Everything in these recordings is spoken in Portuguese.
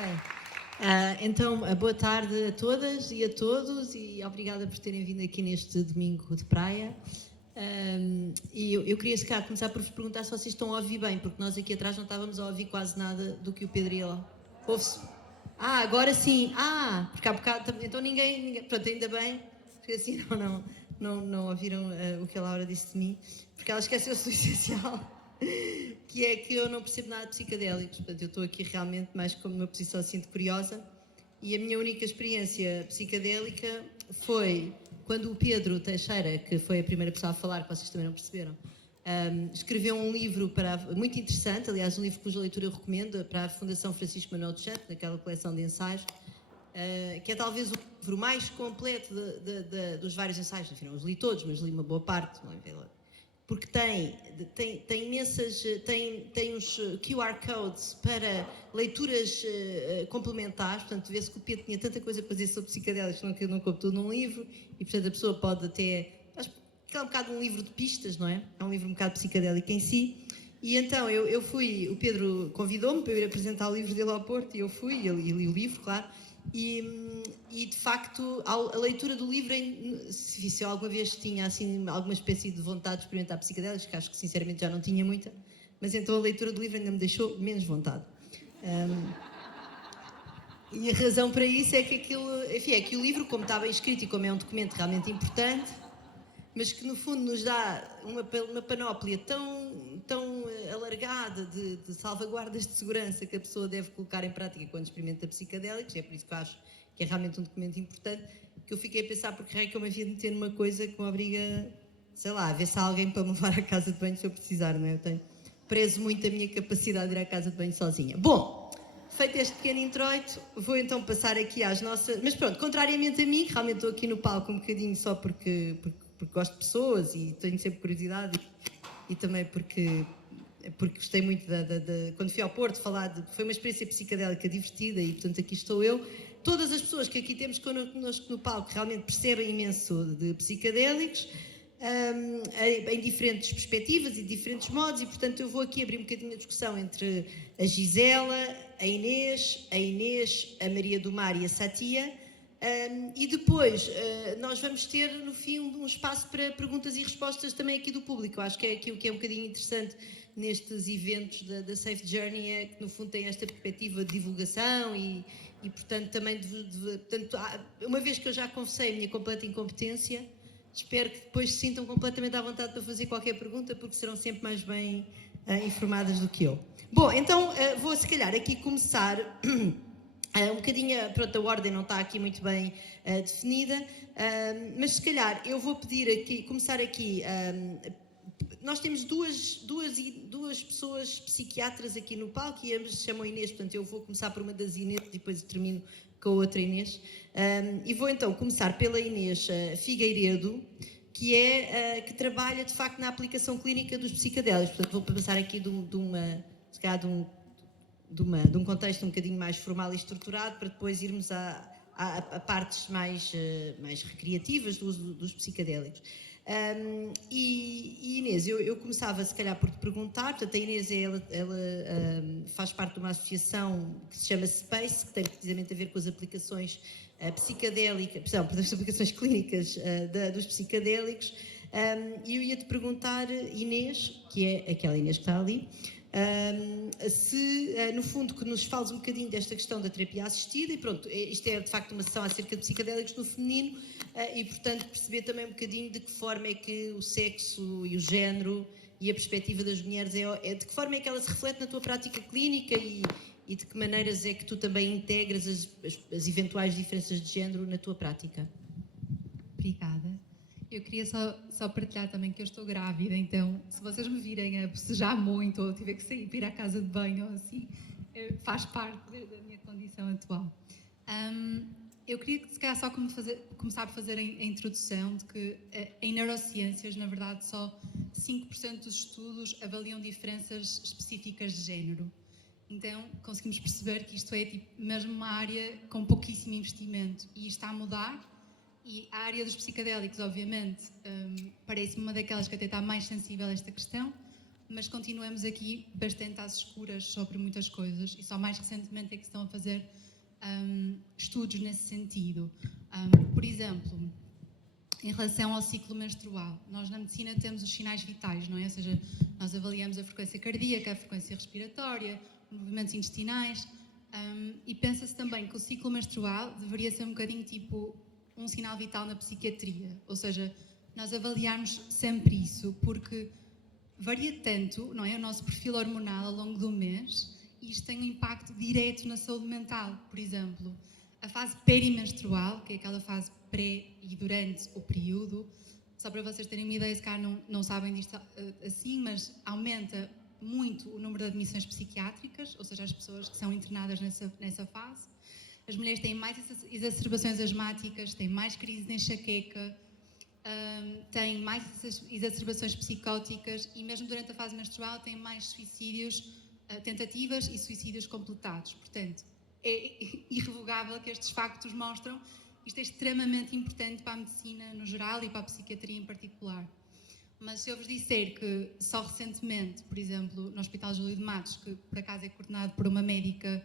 Ok. Então, boa tarde a todas e a todos e obrigada por terem vindo aqui neste domingo de praia. E eu queria, se calhar, começar por vos perguntar se vocês estão a ouvir bem, porque nós aqui atrás não estávamos a ouvir quase nada do que o Pedro ia lá. Ouve-se? Agora sim. Porque há bocado, então ninguém, pronto, ainda bem, porque assim não ouviram o que a Laura disse de mim, porque ela esqueceu-se do essencial. Que é que eu não percebo nada de psicadélicos, portanto eu estou aqui realmente mais como uma posição assim de curiosa, e a minha única experiência psicadélica foi quando o Pedro Teixeira, que foi a primeira pessoa a falar, que vocês também não perceberam, escreveu um livro muito interessante, aliás um livro cuja leitura eu recomendo, para a Fundação Francisco Manuel de Santo, naquela coleção de ensaios, que é talvez o livro mais completo dos vários ensaios. Enfim, não os li todos, mas li uma boa parte, não é? Porque tem imensas, tem uns QR codes para leituras complementares, portanto vê-se que o Pedro tinha tanta coisa para dizer sobre psicadélicos que não coube tudo num livro, e portanto a pessoa pode até, acho que é um bocado um livro de pistas, não é? É um livro um bocado psicadélico em si, e então eu fui, o Pedro convidou-me para eu ir apresentar o livro dele ao Porto, e eu fui, e li o livro, claro, e de facto a leitura do livro, se eu alguma vez tinha assim alguma espécie de vontade de experimentar psicadélicos, que acho que sinceramente já não tinha muita, mas então a leitura do livro ainda me deixou menos vontade. E a razão para isso é que é que o livro, como está bem escrito e como é um documento realmente importante, mas que no fundo nos dá uma panóplia tão alargada de salvaguardas de segurança que a pessoa deve colocar em prática quando experimenta psicadélicos, é por isso que eu acho que é realmente um documento importante, que eu fiquei a pensar porque é que eu me havia de meter numa coisa que me obriga, sei lá, a ver se há alguém para me levar à casa de banho se eu precisar, não é? Eu tenho preso muito a minha capacidade de ir à casa de banho sozinha. Bom, feito este pequeno introito, vou então passar aqui às nossas... Mas pronto, contrariamente a mim, que realmente estou aqui no palco um bocadinho só porque gosto de pessoas e tenho sempre curiosidade e também porque gostei muito quando fui ao Porto foi uma experiência psicadélica divertida e portanto aqui estou eu. Todas as pessoas que aqui temos connosco no palco realmente percebem imenso de psicadélicos, em diferentes perspectivas e diferentes modos, e portanto eu vou aqui abrir um bocadinho a discussão entre a Gisela, a Inês, a Maria do Mar e a Satia. E depois nós vamos ter no fim um espaço para perguntas e respostas também aqui do público. Eu acho que é aquilo que é um bocadinho interessante nestes eventos da Safe Journey, é que no fundo tem esta perspectiva de divulgação e portanto também portanto, uma vez que eu já confessei a minha completa incompetência, espero que depois se sintam completamente à vontade para fazer qualquer pergunta, porque serão sempre mais bem informadas do que eu. Bom, então vou se calhar aqui começar um bocadinho, pronto, a ordem não está aqui muito bem definida, mas se calhar eu vou pedir aqui, começar aqui, nós temos duas pessoas psiquiatras aqui no palco e ambas se chamam Inês, portanto eu vou começar por uma das Inês e depois termino com a outra Inês, e vou então começar pela Inês Figueiredo, que trabalha de facto na aplicação clínica dos psicadélicos, portanto vou passar aqui de um contexto um bocadinho mais formal e estruturado para depois irmos a partes mais recreativas do uso dos psicadélicos. E Inês, eu começava se calhar por te perguntar, portanto a Inês ela faz parte de uma associação que se chama Space, que tem precisamente a ver com as aplicações psicadélicas, as aplicações clínicas dos psicadélicos, e eu ia-te perguntar, Inês, que é aquela Inês que está ali, se no fundo que nos fales um bocadinho desta questão da terapia assistida, e pronto, isto é de facto uma sessão acerca de psicadélicos no feminino, e portanto perceber também um bocadinho de que forma é que o sexo e o género e a perspectiva das mulheres de que forma é que ela se reflete na tua prática clínica e de que maneiras é que tu também integras as eventuais diferenças de género na tua prática. Obrigada. Eu queria só partilhar também que eu estou grávida, então se vocês me virem a bocejar muito ou tiver que sair para ir à casa de banho ou assim, faz parte da minha condição atual. Eu queria se calhar só começar por fazer a introdução de que em neurociências, na verdade, só 5% dos estudos avaliam diferenças específicas de género. Então conseguimos perceber que isto é mesmo uma área com pouquíssimo investimento e está a mudar. E a área dos psicadélicos, obviamente, parece-me uma daquelas que até está mais sensível a esta questão, mas continuamos aqui bastante às escuras sobre muitas coisas e só mais recentemente é que estão a fazer estudos nesse sentido. Por exemplo, em relação ao ciclo menstrual, nós na medicina temos os sinais vitais, não é? Ou seja, nós avaliamos a frequência cardíaca, a frequência respiratória, os movimentos intestinais, e pensa-se também que o ciclo menstrual deveria ser um bocadinho tipo um sinal vital na psiquiatria, ou seja, nós avaliarmos sempre isso, porque varia tanto, não é, o nosso perfil hormonal ao longo do mês, e isto tem um impacto direto na saúde mental. Por exemplo, a fase perimenstrual, que é aquela fase pré e durante o período, só para vocês terem uma ideia, se calhar não sabem disto assim, mas aumenta muito o número de admissões psiquiátricas, ou seja, as pessoas que são internadas nessa fase. As mulheres têm mais exacerbações asmáticas, têm mais crises de enxaqueca, têm mais exacerbações psicóticas e mesmo durante a fase menstrual têm mais suicídios, tentativas e suicídios completados. Portanto, é irrevogável que estes factos mostram isto é extremamente importante para a medicina no geral e para a psiquiatria em particular. Mas se eu vos disser que só recentemente, por exemplo, no Hospital Júlio de Matos, que por acaso é coordenado por uma médica,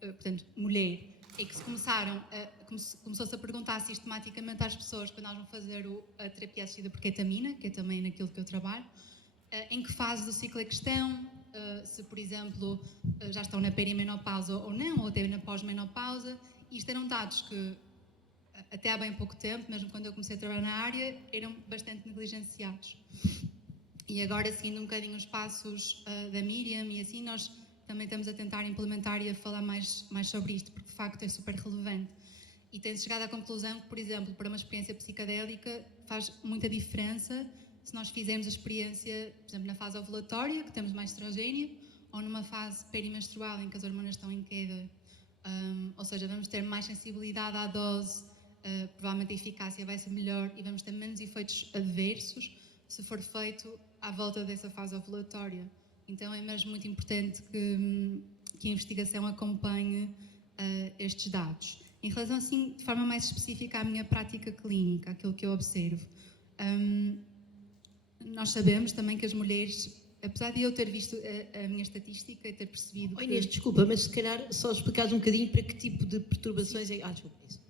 portanto, mulher, é que começou-se a perguntar sistematicamente às pessoas quando elas vão fazer a terapia assistida por ketamina, que é também naquilo que eu trabalho, em que fase do ciclo é que estão, se, por exemplo, já estão na perimenopausa ou não, ou até na pós-menopausa. Isto eram dados que, até há bem pouco tempo, mesmo quando eu comecei a trabalhar na área, eram bastante negligenciados. E agora, seguindo um bocadinho os passos da Miriam e assim, nós também estamos a tentar implementar e a falar mais sobre isto, porque de facto é super relevante. E tem-se chegado à conclusão que, por exemplo, para uma experiência psicadélica faz muita diferença se nós fizermos a experiência, por exemplo, na fase ovulatória, que temos mais estrogênio, ou numa fase perimenstrual, em que as hormonas estão em queda. Ou seja, vamos ter mais sensibilidade à dose, provavelmente a eficácia vai ser melhor e vamos ter menos efeitos adversos se for feito à volta dessa fase ovulatória. Então é mesmo muito importante que a investigação acompanhe estes dados. Em relação, assim, de forma mais específica à minha prática clínica, aquilo que eu observo, nós sabemos também que as mulheres, apesar de eu ter visto a minha estatística e ter percebido Inês, desculpa, mas se calhar só explicares um bocadinho para que tipo de perturbações é... desculpa, isso.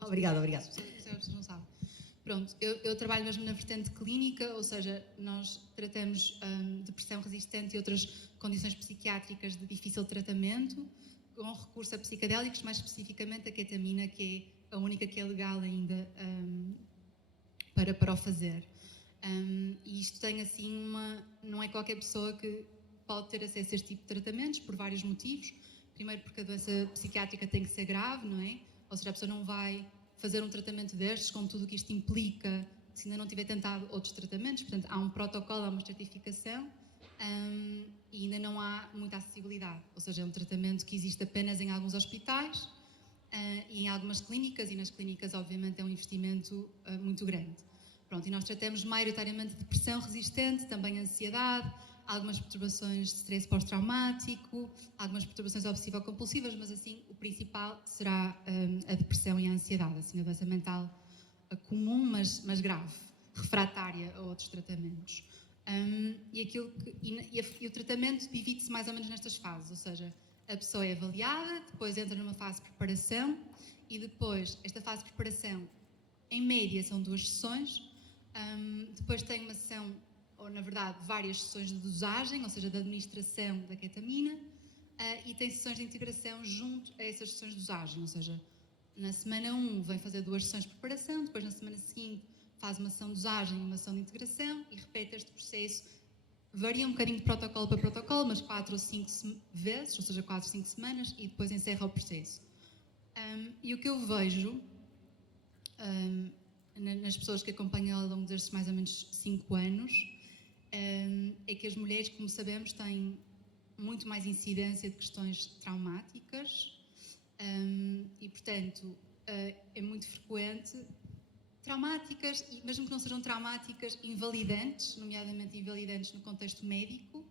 Obrigada. Vocês não sabem. Pronto, eu trabalho mesmo na vertente clínica, ou seja, nós tratamos depressão resistente e outras condições psiquiátricas de difícil tratamento, com recurso a psicadélicos, mais especificamente a ketamina, que é a única que é legal ainda para o fazer. E isto tem assim não é qualquer pessoa que pode ter acesso a este tipo de tratamentos, por vários motivos. Primeiro porque a doença psiquiátrica tem que ser grave, não é? Ou seja, a pessoa não vai fazer um tratamento destes, com tudo o que isto implica, se ainda não tiver tentado outros tratamentos. Portanto, há um protocolo, há uma certificação e ainda não há muita acessibilidade. Ou seja, é um tratamento que existe apenas em alguns hospitais e em algumas clínicas, e nas clínicas, obviamente, é um investimento muito grande. Pronto, e nós tratamos maioritariamente depressão resistente, também ansiedade, algumas perturbações de stress pós-traumático, algumas perturbações obsessivo-compulsivas, mas assim o principal será a depressão e a ansiedade, assim a doença mental comum, mas grave, refratária a outros tratamentos. E o tratamento divide-se mais ou menos nestas fases, ou seja, a pessoa é avaliada, depois entra numa fase de preparação e depois, esta fase de preparação, em média, são 2 sessões, depois tem uma sessão, ou na verdade várias sessões de dosagem, ou seja, de administração da ketamina, e tem sessões de integração junto a essas sessões de dosagem, ou seja, na semana 1 vem fazer 2 sessões de preparação, depois na semana seguinte faz uma sessão de dosagem e uma sessão de integração e repete este processo. Varia um bocadinho de protocolo para protocolo, mas 4 ou 5 vezes, ou seja, 4 ou 5 semanas, e depois encerra o processo. E o que eu vejo nas pessoas que acompanham ao longo destes mais ou menos 5 anos é que as mulheres, como sabemos, têm muito mais incidência de questões traumáticas e, portanto, é muito frequente traumáticas, e mesmo que não sejam traumáticas, invalidantes, nomeadamente invalidantes no contexto médico,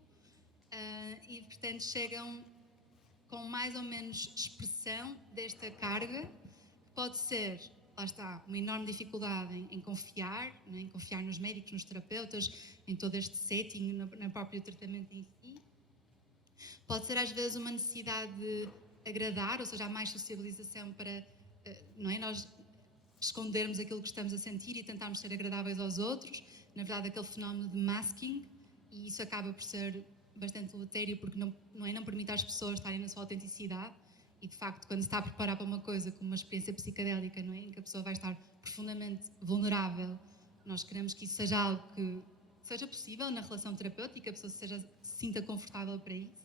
e, portanto, chegam com mais ou menos expressão desta carga, que pode ser lá está, uma enorme dificuldade em confiar, não é? Em confiar nos médicos, nos terapeutas, em todo este setting, no próprio tratamento em si. Pode ser às vezes uma necessidade de agradar, ou seja, há mais sociabilização para, não é? Nós escondermos aquilo que estamos a sentir e tentarmos ser agradáveis aos outros. Na verdade, aquele fenómeno de masking, e isso acaba por ser bastante deletério porque não permite às pessoas estarem na sua autenticidade. E, de facto, quando se está a preparar para uma coisa como uma experiência psicodélica, não é? Em que a pessoa vai estar profundamente vulnerável, nós queremos que isso seja algo que seja possível na relação terapêutica, a pessoa se sinta confortável para isso.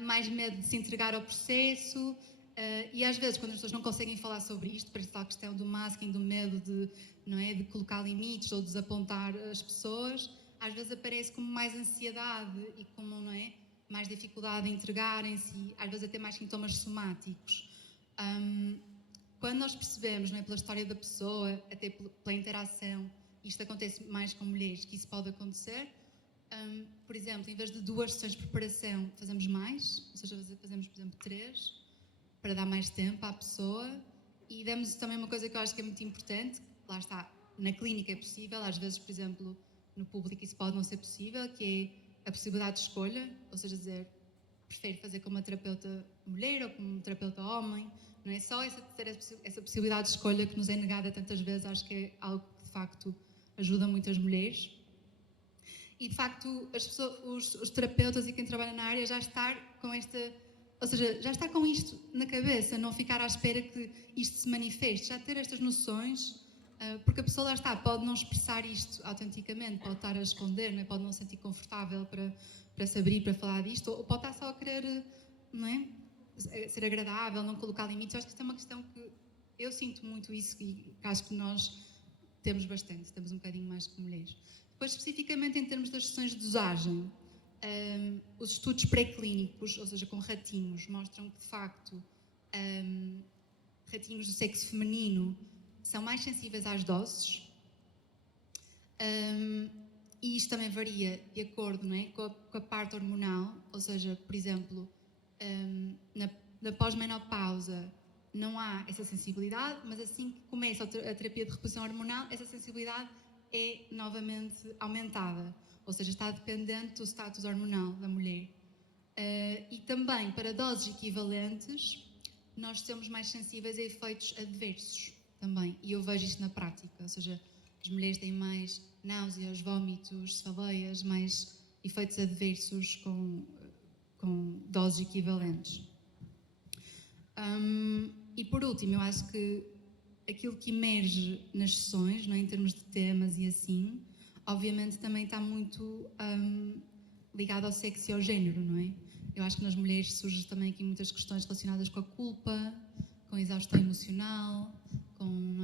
Mais medo de se entregar ao processo, e às vezes, quando as pessoas não conseguem falar sobre isto, para esta questão do masking, do medo de, não é, de colocar limites ou desapontar as pessoas, às vezes aparece como mais ansiedade e como, não é, mais dificuldade em entregarem-se, às vezes até mais sintomas somáticos. Quando nós percebemos, não é, pela história da pessoa, até pela interação, isto acontece mais com mulheres, que isso pode acontecer, por exemplo, em vez de 2 sessões de preparação, fazemos mais, ou seja, fazemos, por exemplo, 3, para dar mais tempo à pessoa, e damos também uma coisa que eu acho que é muito importante, lá está, na clínica é possível, às vezes, por exemplo, no público isso pode não ser possível, que é a possibilidade de escolha, ou seja, dizer, prefiro fazer com uma terapeuta mulher ou com um terapeuta homem, não é só essa possibilidade de escolha que nos é negada tantas vezes, acho que é algo que de facto ajuda muito as mulheres. E de facto os terapeutas e quem trabalha na área já está com já está com isto na cabeça, não ficar à espera que isto se manifeste, já ter estas noções, porque a pessoa lá está, pode não expressar isto autenticamente, pode estar a esconder, não é? Pode não se sentir confortável para se abrir, para falar disto, ou pode estar só a querer, não é? Ser agradável, não colocar limites. Eu acho que isto é uma questão que eu sinto muito isso e acho que nós temos bastante, temos um bocadinho mais que mulheres. Depois, especificamente em termos das sessões de dosagem, os estudos pré-clínicos, ou seja, com ratinhos, mostram que, de facto, ratinhos do sexo feminino são mais sensíveis às doses, e isto também varia de acordo, não é, com a parte hormonal, ou seja, por exemplo, na pós-menopausa não há essa sensibilidade, mas assim que começa a terapia de reposição hormonal, essa sensibilidade é novamente aumentada, ou seja, está dependente do status hormonal da mulher. E também, para doses equivalentes, nós somos mais sensíveis a efeitos adversos também, e eu vejo isto na prática, ou seja, as mulheres têm mais náuseas, vômitos, cefaleias, mais efeitos adversos com doses equivalentes. E por último, eu acho que aquilo que emerge nas sessões, não é, em termos de temas e assim, obviamente também está muito ligado ao sexo e ao género, não é? Eu acho que nas mulheres surgem também aqui muitas questões relacionadas com a culpa, com a exaustão emocional, com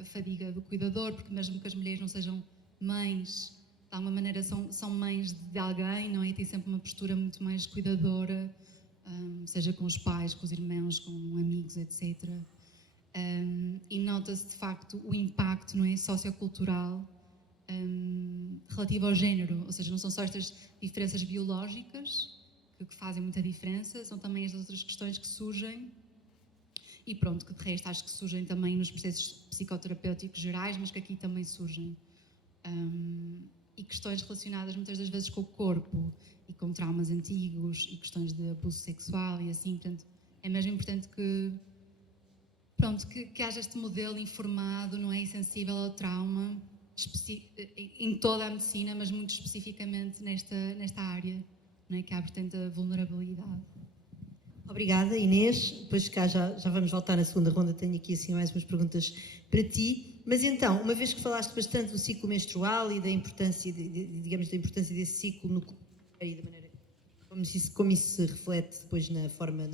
a fadiga do cuidador, porque mesmo que as mulheres não sejam mães, de alguma maneira são mães de alguém, não é? E têm sempre uma postura muito mais cuidadora, seja com os pais, com os irmãos, com amigos, etc. E nota-se de facto o impacto, não é, sociocultural relativo ao género, ou seja, não são só estas diferenças biológicas que fazem muita diferença, são também as outras questões que surgem e pronto, que de resto acho que surgem também nos processos psicoterapêuticos gerais, mas que aqui também surgem. E questões relacionadas muitas das vezes com o corpo e com traumas antigos e questões de abuso sexual e assim, portanto, é mesmo importante que haja este modelo informado, não é, e sensível ao trauma, em toda a medicina, mas muito especificamente nesta área, não é, que há, portanto, a vulnerabilidade. Obrigada, Inês. Depois cá já vamos voltar na segunda ronda, tenho aqui assim mais umas perguntas para ti. Mas então, uma vez que falaste bastante do ciclo menstrual e da importância, digamos, da importância desse ciclo no corpo e da maneira como isso se reflete depois na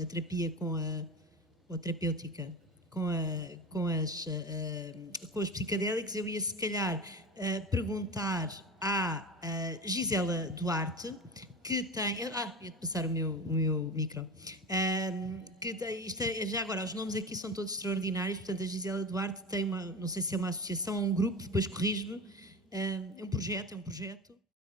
terapia com a terapêutica, com os psicadélicos, eu ia se calhar perguntar à Gisela Duarte, que tem... ia-te passar o meu micro. Já agora, os nomes aqui são todos extraordinários, portanto a Gisela Duarte tem não sei se é uma associação ou um grupo, depois corrijo-me, é um projeto,